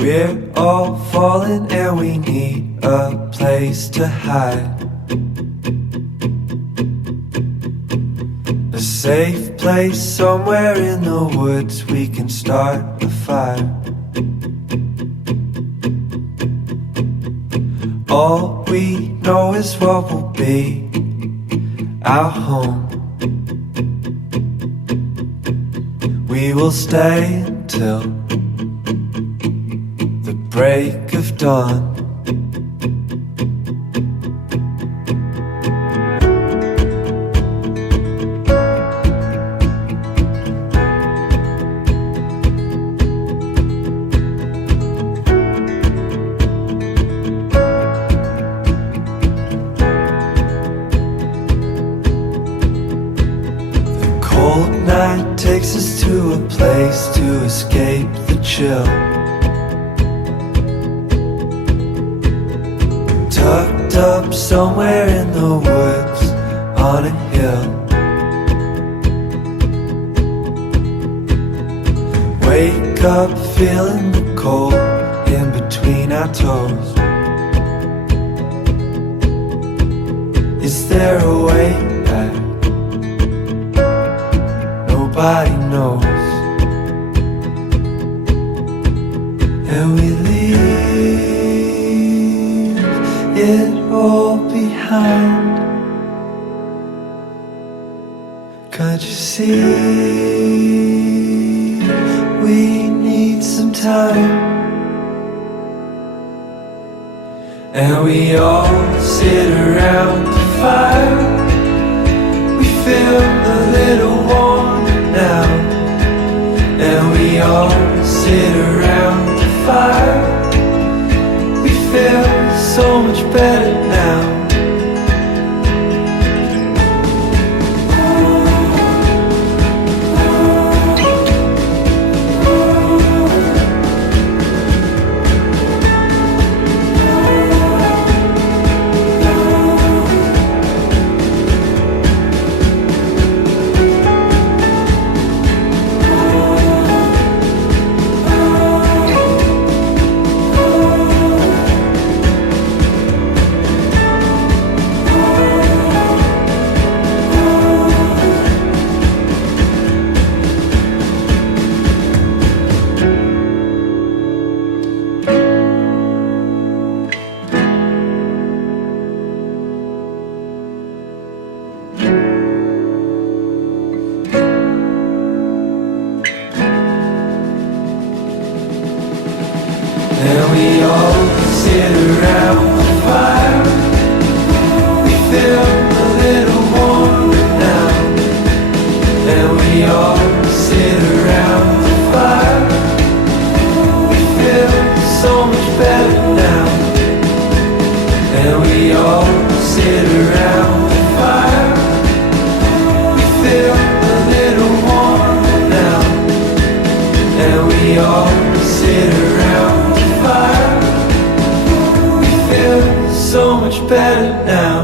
We're all falling and we need a place to hide. A safe place somewhere in the woods we can start a fire. All we know is what will be our home. We will stay until the break of dawn. Cold night takes us to a place to escape the chill. Tucked up somewhere in the woods on a hill. Wake up feeling the cold in between our toes. Is there a way back? Nobody knows. And we leave it all behind. Can't you see? We need some time. And we all sit around the fire. We feel a little warmer now. And we all sit around the fire. We feel so much better now. And we all sit around the fire. We feel a little warmer now. And we all sit around the fire. We feel so much better now. And we all sit around the fire. We feel a little warmer now. And we all sit around the fire. We feel so much better now.